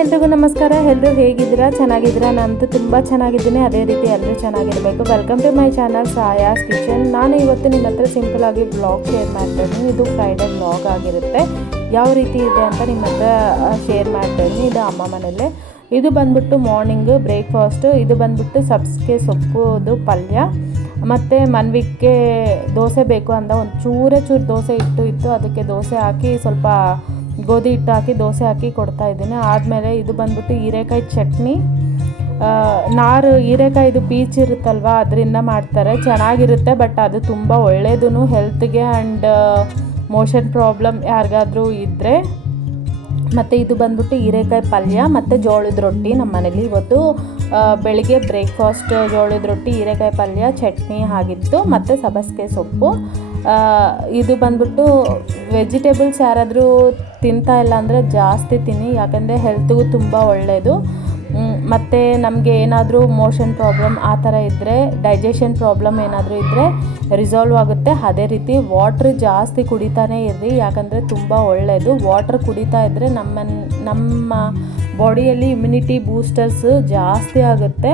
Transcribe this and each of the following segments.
ಎಲ್ರಿಗೂ ನಮಸ್ಕಾರ. ಎಲ್ಲರೂ ಹೇಗಿದ್ದೀರಾ? ಚೆನ್ನಾಗಿದ್ದೀರಾ? ನಾನಂತೂ ತುಂಬ ಚೆನ್ನಾಗಿದ್ದೀನಿ. ಅದೇ ರೀತಿ ಎಲ್ಲರೂ ಚೆನ್ನಾಗಿರಬೇಕು. Welcome to my channel Saya's kitchen. ನಾನು ಇವತ್ತು ನಿಮ್ಮ ಹತ್ರ ಸಿಂಪಲ್ ಆಗಿ ಬ್ಲಾಗ್ ಶೇರ್ ಮಾಡ್ತಾ ಇದ್ದೀನಿ. ಇದು ಫ್ರೈಡೇ ಬ್ಲಾಗ್ ಆಗಿರುತ್ತೆ. ಯಾವ ರೀತಿ ಇದೆ ಅಂತ ನಿಮ್ಮ ಹತ್ರ ಶೇರ್ ಮಾಡ್ತಾ ಇದ್ದೀನಿ. ಇದು ಅಮ್ಮ ಮನೆಯಲ್ಲೇ. ಇದು ಬಂದ್ಬಿಟ್ಟು ಮಾರ್ನಿಂಗ್ ಬ್ರೇಕ್ಫಾಸ್ಟು. ಇದು ಬಂದ್ಬಿಟ್ಟು ಸಬ್ಸಿಗೆ ಸೊಪ್ಪುದು ಪಲ್ಯ, ಮತ್ತು ಮನ್ವಿಕ್ಕೆ ದೋಸೆ ಬೇಕು ಅಂದ ಒಂದು ಚೂರು ದೋಸೆ ಇತ್ತು. ಅದಕ್ಕೆ ದೋಸೆ ಹಾಕಿ ಸ್ವಲ್ಪ ಗೋಧಿ ಹಿಟ್ಟು ಹಾಕಿ ದೋಸೆ ಹಾಕಿ ಕೊಡ್ತಾಯಿದ್ದೀನಿ. ಆದಮೇಲೆ ಇದು ಬಂದ್ಬಿಟ್ಟು ಹೀರೆಕಾಯಿ ಚಟ್ನಿ. ಹೀರೆಕಾಯಿದು ಪೀಚ್ ಇರುತ್ತಲ್ವ, ಅದರಿಂದ ಮಾಡ್ತಾರೆ. ಚೆನ್ನಾಗಿರುತ್ತೆ, ಬಟ್ ಅದು ತುಂಬ ಒಳ್ಳೆಯದು ಹೆಲ್ತ್ಗೆ ಆ್ಯಂಡ್ ಮೋಷನ್ ಪ್ರಾಬ್ಲಮ್ ಯಾರಿಗಾದರೂ ಇದ್ದರೆ. ಮತ್ತು ಇದು ಬಂದ್ಬಿಟ್ಟು ಹೀರೆಕಾಯಿ ಪಲ್ಯ ಮತ್ತು ಜೋಳದ ರೊಟ್ಟಿ. ನಮ್ಮ ಮನೇಲಿ ಇವತ್ತು ಬೆಳಿಗ್ಗೆ ಬ್ರೇಕ್ಫಾಸ್ಟ್ ಜೋಳದ ರೊಟ್ಟಿ, ಹೀರೆಕಾಯಿ ಪಲ್ಯ, ಚಟ್ನಿ ಆಗಿತ್ತು, ಮತ್ತು ಸಬ್ಬಸಿಗೆ ಸೊಪ್ಪು. ಇದು ಬಂದ್ಬಿಟ್ಟು ವೆಜಿಟೇಬಲ್ಸ್ ಯಾರಾದರೂ ತಿಂತಾ ಇಲ್ಲ ಅಂದರೆ ಜಾಸ್ತಿ ತಿನ್ನಿ, ಯಾಕಂದರೆ ಹೆಲ್ತ್ಗೂ ತುಂಬ ಒಳ್ಳೆಯದು. ಮತ್ತು ನಮಗೆ ಏನಾದರೂ ಮೋಷನ್ ಪ್ರಾಬ್ಲಮ್ ಆ ಥರ ಇದ್ದರೆ, ಡೈಜೆಷನ್ ಪ್ರಾಬ್ಲಮ್ ಏನಾದರೂ ಇದ್ದರೆ ರಿಸಾಲ್ವ್ ಆಗುತ್ತೆ. ಅದೇ ರೀತಿ ವಾಟ್ರ್ ಜಾಸ್ತಿ ಕುಡಿತಾನೇ ಇರ್ರಿ, ಯಾಕಂದರೆ ತುಂಬ ಒಳ್ಳೆಯದು. ವಾಟ್ರ್ ಕುಡಿತಾ ಇದ್ದರೆ ನಮ್ಮ ಬಾಡಿಯಲ್ಲಿ ಇಮ್ಯುನಿಟಿ ಬೂಸ್ಟರ್ಸ್ ಜಾಸ್ತಿ ಆಗುತ್ತೆ,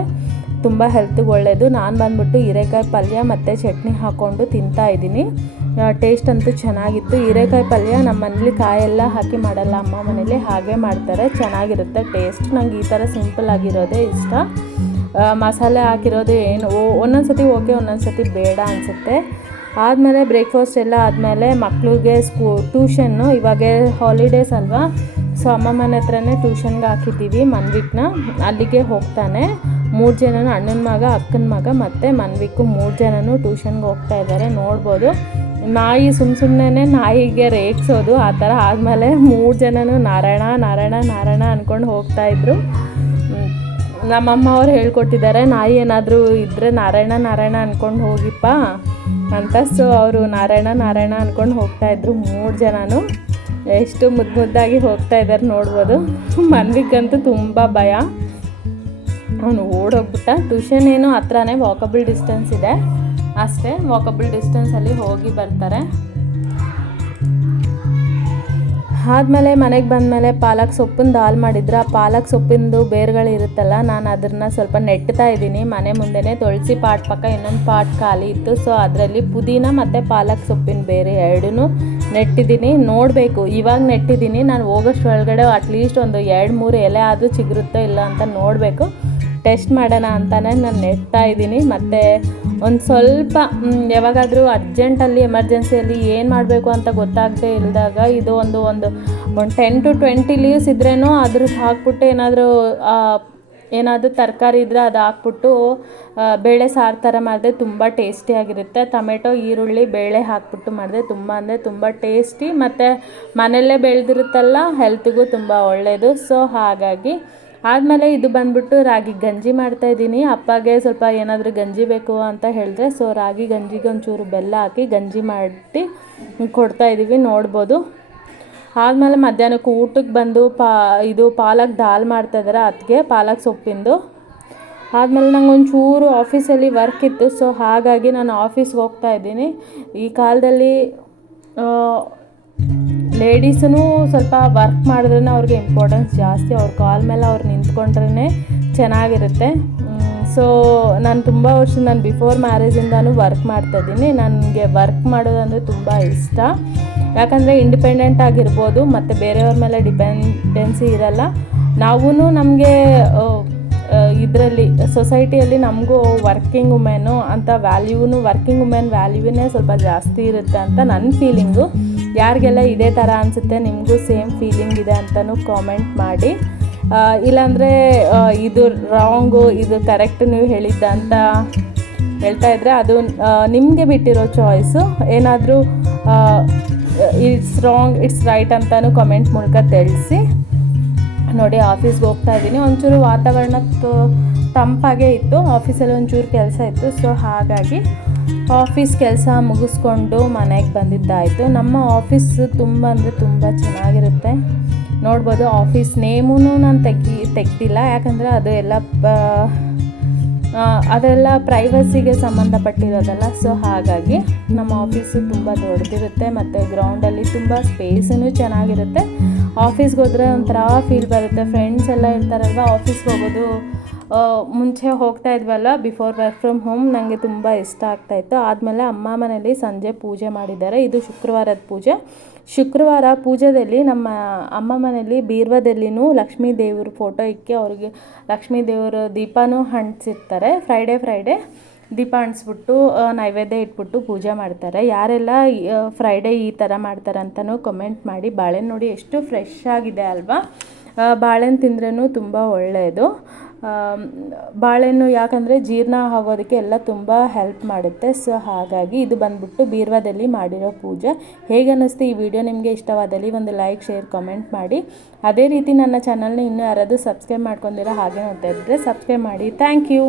ತುಂಬ ಹೆಲ್ತ್ಗೆ ಒಳ್ಳೆಯದು. ನಾನು ಬಂದ್ಬಿಟ್ಟು ಹೀರೆಕಾಯಿ ಪಲ್ಯ ಮತ್ತು ಚಟ್ನಿ ಹಾಕ್ಕೊಂಡು ತಿಂತಾಯಿದ್ದೀನಿ. ಟೇಸ್ಟ್ ಅಂತೂ ಚೆನ್ನಾಗಿತ್ತು. ಹೀರೆಕಾಯಿ ಪಲ್ಯ ನಮ್ಮ ಮನೇಲಿ ಕಾಯೆಲ್ಲ ಹಾಕಿ ಮಾಡಲ್ಲ, ಅಮ್ಮ ಮನೇಲಿ ಹಾಗೆ ಮಾಡ್ತಾರೆ. ಚೆನ್ನಾಗಿರುತ್ತೆ ಟೇಸ್ಟ್. ನಂಗೆ ಈ ಥರ ಸಿಂಪಲ್ ಆಗಿರೋದೇ ಇಷ್ಟ. ಮಸಾಲೆ ಹಾಕಿರೋದು ಏನು ಒಂದೊಂದು ಸತಿ ಓಕೆ, ಒಂದೊಂದು ಸತಿ ಬೇಡ ಅನಿಸುತ್ತೆ. ಆದಮೇಲೆ ಬ್ರೇಕ್ಫಾಸ್ಟ್ ಎಲ್ಲ ಆದಮೇಲೆ ಮಕ್ಕಳಿಗೆ ಟ್ಯೂಷನ್ನು, ಇವಾಗ ಹಾಲಿಡೇಸ್ ಅಲ್ವಾ, ಸೊ ಅಮ್ಮ ಮನೆ ಹತ್ರನೇ ಟ್ಯೂಷನ್ಗೆ ಹಾಕಿದ್ದೀವಿ ಮನ್ವಿಕ್ನ. ಅಲ್ಲಿಗೆ ಹೋಗ್ತಾನೆ. 3 ಜನನೂ, ಅಣ್ಣನ ಮಗ, ಅಕ್ಕನ ಮಗ ಮತ್ತು ಮನ್ವಿಕ್ಕು 3 ಜನನೂ ಟ್ಯೂಷನ್ಗೆ ಹೋಗ್ತಾ ಇದ್ದಾರೆ. ನೋಡ್ಬೋದು, ನಾಯಿ ಸುಮ್ಮನೆ ನಾಯಿಗೆ ರೇಗಿಸೋದು ಆ ಥರ. ಆದಮೇಲೆ 3 ಜನನೂ ನಾರಾಯಣ ಅಂದ್ಕೊಂಡು ಹೋಗ್ತಾಯಿದ್ರು. ನಮ್ಮಮ್ಮ ಅವ್ರು ಹೇಳ್ಕೊಟ್ಟಿದ್ದಾರೆ, ನಾಯಿ ಏನಾದರೂ ಇದ್ದರೆ ನಾರಾಯಣ ಅಂದ್ಕೊಂಡು ಹೋಗಿಪ್ಪ ಅಂತ. ಸೊ ಅವರು ನಾರಾಯಣ ಅಂದ್ಕೊಂಡು ಹೋಗ್ತಾಯಿದ್ರು 3 ಜನನೂ. ಎಷ್ಟು ಮುದ್ದಾಗಿ ಹೋಗ್ತಾ ಇದ್ದಾರೆ ನೋಡ್ಬೋದು. ಮನ್ವಿಗಂತೂ ತುಂಬ ಭಯ, ಅವನು ಓಡೋಗ್ಬಿಟ್ಟ. ಟ್ಯೂಷನ್ ಏನು ಹತ್ರನೇ, ವಾಕಬಲ್ ಡಿಸ್ಟೆನ್ಸ್ ಇದೆ ಅಷ್ಟೇ. ವಾಕಬಲ್ ಡಿಸ್ಟೆನ್ಸಲ್ಲಿ ಹೋಗಿ ಬರ್ತಾರೆ. ಆದಮೇಲೆ ಮನೆಗೆ ಬಂದಮೇಲೆ ಪಾಲಕ್ ಸೊಪ್ಪಿನ ದಾಲ್ ಮಾಡಿದ್ರು. ಆ ಪಾಲಕ್ ಸೊಪ್ಪಿಂದು ಬೇರುಗಳು ಇರುತ್ತಲ್ಲ, ನಾನು ಅದನ್ನು ಸ್ವಲ್ಪ ನೆಟ್ತಾ ಇದ್ದೀನಿ ಮನೆ ಮುಂದೆನೇ. ತುಳಸಿ ಪಾಟ್ ಪಕ್ಕ ಇನ್ನೊಂದು ಪಾಟ್ ಖಾಲಿ ಇತ್ತು, ಸೊ ಅದರಲ್ಲಿ ಪುದೀನ ಮತ್ತು ಪಾಲಕ್ ಸೊಪ್ಪಿನ ಬೇರೆ ಎರಡೂ ನೆಟ್ಟಿದ್ದೀನಿ. ನೋಡಬೇಕು, ಇವಾಗ ನೆಟ್ಟಿದ್ದೀನಿ, ನಾನು ಹೋಗೋಷ್ಟು ಒಳಗಡೆ ಅಟ್ಲೀಸ್ಟ್ ಒಂದು 2-3 ಎಲೆ ಆದರೂ ಚಿಗುರುತ್ತೋ ಇಲ್ಲ ಅಂತ ನೋಡಬೇಕು. ಟೆಸ್ಟ್ ಮಾಡೋಣ ಅಂತಲೇ ನಾನು ನೆಡ್ತಾ ಇದ್ದೀನಿ. ಮತ್ತು ಒಂದು ಸ್ವಲ್ಪ ಯಾವಾಗಾದರೂ ಅರ್ಜೆಂಟಲ್ಲಿ ಎಮರ್ಜೆನ್ಸಿಯಲ್ಲಿ ಏನು ಮಾಡಬೇಕು ಅಂತ ಗೊತ್ತಾಗದೇ ಇಲ್ಲದಾಗ ಇದು ಒಂದು 10 to 20 ಲೀವ್ಸ್ ಇದ್ರೇನೋ ಅದ್ರದ್ದು ಹಾಕ್ಬಿಟ್ಟು ಏನಾದರೂ ತರಕಾರಿ ಇದ್ದರೆ ಅದು ಹಾಕ್ಬಿಟ್ಟು ಬೇಳೆ ಸಾರು ಥರ ಮಾಡಿದ್ರೆ ತುಂಬ ಟೇಸ್ಟಿಯಾಗಿರುತ್ತೆ. ಟೊಮೆಟೊ, ಈರುಳ್ಳಿ, ಬೇಳೆ ಹಾಕ್ಬಿಟ್ಟು ಮಾಡಿದ್ರೆ ತುಂಬ ಟೇಸ್ಟಿ, ಮತ್ತು ಮನೆಯಲ್ಲೇ ಬೆಳೆದಿರುತ್ತಲ್ಲ, ಹೆಲ್ತ್ಗೂ ತುಂಬ ಒಳ್ಳೆಯದು. ಸೊ ಹಾಗಾಗಿ ಆದಮೇಲೆ ಇದು ಬಂದ್ಬಿಟ್ಟು ರಾಗಿ ಗಂಜಿ ಮಾಡ್ತಾಯಿದ್ದೀನಿ. ಅಪ್ಪಗೆ ಸ್ವಲ್ಪ ಏನಾದರೂ ಗಂಜಿ ಬೇಕು ಅಂತ ಹೇಳಿದ್ರೆ, ಸೊ ರಾಗಿ ಗಂಜಿಗೆ ಒಂಚೂರು ಬೆಲ್ಲ ಹಾಕಿ ಗಂಜಿ ಮಾಡಿ ಕೊಡ್ತಾಯಿದ್ದೀವಿ, ನೋಡ್ಬೋದು. ಆದಮೇಲೆ ಮಧ್ಯಾಹ್ನಕ್ಕೆ ಊಟಕ್ಕೆ ಬಂದು ಇದು ಪಾಲಕ್ ದಾಲ್ ಮಾಡ್ತಾಯಿದ್ದಾರೆ ಅದಕ್ಕೆ, ಪಾಲಕ್ ಸೊಪ್ಪಿಂದು. ಆದಮೇಲೆ ನಂಗೆ ಒಂಚೂರು ಆಫೀಸಲ್ಲಿ ವರ್ಕ್ ಇತ್ತು, ಸೊ ಹಾಗಾಗಿ ನಾನು ಆಫೀಸ್ಗೆ ಹೋಗ್ತಾಯಿದ್ದೀನಿ. ಈ ಕಾಲದಲ್ಲಿ ಲೇಡೀಸೂ ಸ್ವಲ್ಪ ವರ್ಕ್ ಮಾಡಿದ್ರೇ ಅವ್ರಿಗೆ ಇಂಪಾರ್ಟೆನ್ಸ್ ಜಾಸ್ತಿ. ಅವ್ರ ಕಾಲ ಮೇಲೆ ಅವ್ರು ನಿಂತ್ಕೊಂಡ್ರೇ ಚೆನ್ನಾಗಿರುತ್ತೆ. ಸೊ ನಾನು ತುಂಬ ವರ್ಷ, ನಾನು ಬಿಫೋರ್ ಮ್ಯಾರೇಜಿಂದನೂ ವರ್ಕ್ ಮಾಡ್ತಾಯಿದ್ದೀನಿ. ನನಗೆ ವರ್ಕ್ ಮಾಡೋದಂದರೆ ತುಂಬ ಇಷ್ಟ, ಯಾಕಂದರೆ ಇಂಡಿಪೆಂಡೆಂಟ್ ಆಗಿರ್ಬೋದು ಮತ್ತು ಬೇರೆಯವ್ರ ಮೇಲೆ ಡಿಪೆಂಡೆನ್ಸಿ ಇರಲ್ಲ. ನಾವೂ ನಮಗೆ ಇದರಲ್ಲಿ ಸೊಸೈಟಿಯಲ್ಲಿ ನಮಗೂ ವರ್ಕಿಂಗ್ ವುಮೆನು ಅಂತ ವರ್ಕಿಂಗ್ ವುಮೆನ್ ವ್ಯಾಲ್ಯೂನೇ ಸ್ವಲ್ಪ ಜಾಸ್ತಿ ಇರುತ್ತೆ ಅಂತ ನನ್ನ ಫೀಲಿಂಗು. ಯಾರಿಗೆಲ್ಲ ಇದೇ ಥರ ಅನಿಸುತ್ತೆ, ನಿಮಗೂ ಸೇಮ್ ಫೀಲಿಂಗ್ ಇದೆ ಅಂತಲೂ ಕಾಮೆಂಟ್ ಮಾಡಿ. ಇಲ್ಲಾಂದರೆ ಇದು ರಾಂಗು, ಇದು ಕರೆಕ್ಟ್ ನೀವು ಹೇಳಿದ್ದ ಅಂತ ಹೇಳ್ತಾ ಇದ್ದರೆ ಅದು ನಿಮಗೆ ಬಿಟ್ಟಿರೋ ಚಾಯ್ಸು. ಏನಾದರೂ ಇಟ್ಸ್ ರಾಂಗ್, ಇಟ್ಸ್ ರೈಟ್ ಅಂತಲೂ ಕಮೆಂಟ್ ಮೂಲಕ ತಿಳಿಸಿ. ನೋಡಿ, ಆಫೀಸ್ಗೆ ಹೋಗ್ತಾ ಇದ್ದೀನಿ. ಒಂಚೂರು ವಾತಾವರಣ ತಂಪಾಗೇ ಇತ್ತು, ಆಫೀಸಲ್ಲಿ ಒಂಚೂರು ಕೆಲಸ ಇತ್ತು, ಸೊ ಹಾಗಾಗಿ ಆಫೀಸ್ ಕೆಲಸ ಮುಗಿಸ್ಕೊಂಡು ಮನೆಗೆ ಬಂದಿದ್ದಾಯಿತು. ನಮ್ಮ ಆಫೀಸ್ ತುಂಬ ಅಂದರೆ ತುಂಬ ಚೆನ್ನಾಗಿರುತ್ತೆ, ನೋಡ್ಬೋದು. ಆಫೀಸ್ ನೇಮೂ ನಾನು ತೆಗ್ದಿಲ್ಲ, ಯಾಕಂದರೆ ಅದು ಅದೆಲ್ಲ ಪ್ರೈವಸಿಗೆ ಸಂಬಂಧಪಟ್ಟಿರೋದಲ್ಲ. ಸೊ ಹಾಗಾಗಿ ನಮ್ಮ ಆಫೀಸು ತುಂಬ ದೊಡ್ಡದಿರುತ್ತೆ, ಮತ್ತು ಗ್ರೌಂಡಲ್ಲಿ ತುಂಬ ಸ್ಪೇಸೂ ಚೆನ್ನಾಗಿರುತ್ತೆ. ಆಫೀಸ್ಗೆ ಹೋದರೆ ಒಂಥರ ಫೀಲ್ ಬರುತ್ತೆ. ಫ್ರೆಂಡ್ಸ್ ಎಲ್ಲ ಇರ್ತಾರಲ್ವ, ಆಫೀಸ್ಗೆ ಹೋಗೋದು ಮುಂಚೆ ಹೋಗ್ತಾ ಇದ್ವಲ್ಲ ಬಿಫೋರ್ ವರ್ಕ್ ಫ್ರಮ್ ಹೋಮ್, ನನಗೆ ತುಂಬ ಇಷ್ಟ ಆಗ್ತಾಯಿತ್ತು. ಆದಮೇಲೆ ಅಮ್ಮ ಮನೇಲಿ ಸಂಜೆ ಪೂಜೆ ಮಾಡಿದ್ದಾರೆ. ಇದು ಶುಕ್ರವಾರದ ಪೂಜೆ. ಶುಕ್ರವಾರ ಪೂಜೆಯಲ್ಲಿ ನಮ್ಮ ಅಮ್ಮ ಮನೇಲಿ ಬೀರ್ವದಲ್ಲಿನೂ ಲಕ್ಷ್ಮೀ ದೇವ್ರ ಫೋಟೋ ಇಕ್ಕಿ ಅವ್ರಿಗೆ ಲಕ್ಷ್ಮೀ ದೇವರ ದೀಪನೂ ಅಂಟಿಸಿರ್ತಾರೆ. ಫ್ರೈಡೇ ದೀಪ ಅಂಟಿಸ್ಬಿಟ್ಟು ನೈವೇದ್ಯ ಇಟ್ಬಿಟ್ಟು ಪೂಜೆ ಮಾಡ್ತಾರೆ. ಯಾರೆಲ್ಲ ಫ್ರೈಡೇ ಈ ಥರ ಮಾಡ್ತಾರೆ ಅಂತಲೂ ಕಮೆಂಟ್ ಮಾಡಿ. ಬಾಳೆಹಣ್ಣು ನೋಡಿ ಎಷ್ಟು ಫ್ರೆಶ್ ಆಗಿದೆ ಅಲ್ವಾ. ಬಾಳೆಹಣ್ಣು ತಿಂದ್ರೂ ತುಂಬ ಒಳ್ಳೆಯದು. ಬಾಳೆಹಣ್ಣು ಯಾಕಂದರೆ ಜೀರ್ಣ ಆಗೋದಕ್ಕೆ ಎಲ್ಲ ತುಂಬ ಹೆಲ್ಪ್ ಮಾಡುತ್ತೆ. ಸೊ ಹಾಗಾಗಿ ಇದು ಬಂದ್ಬಿಟ್ಟು ಬೀರ್ವಾದಲ್ಲಿ ಮಾಡಿರೋ ಪೂಜೆ. ಹೇಗೆ ಅನ್ನಿಸ್ತು ಈ ವಿಡಿಯೋ ನಿಮಗೆ ಇಷ್ಟವಾದಲ್ಲಿ ಒಂದು ಲೈಕ್, ಶೇರ್, ಕಮೆಂಟ್ ಮಾಡಿ. ಅದೇ ರೀತಿ ನನ್ನ ಚಾನಲ್ನ ಇನ್ನೂ ಯಾರಾದರೂ ಸಬ್ಸ್ಕ್ರೈಬ್ ಮಾಡ್ಕೊಂಡಿರೋ ಹಾಗೆ ನೋಡ್ತಾ ಇದ್ದರೆ ಸಬ್ಸ್ಕ್ರೈಬ್ ಮಾಡಿ. Thank you.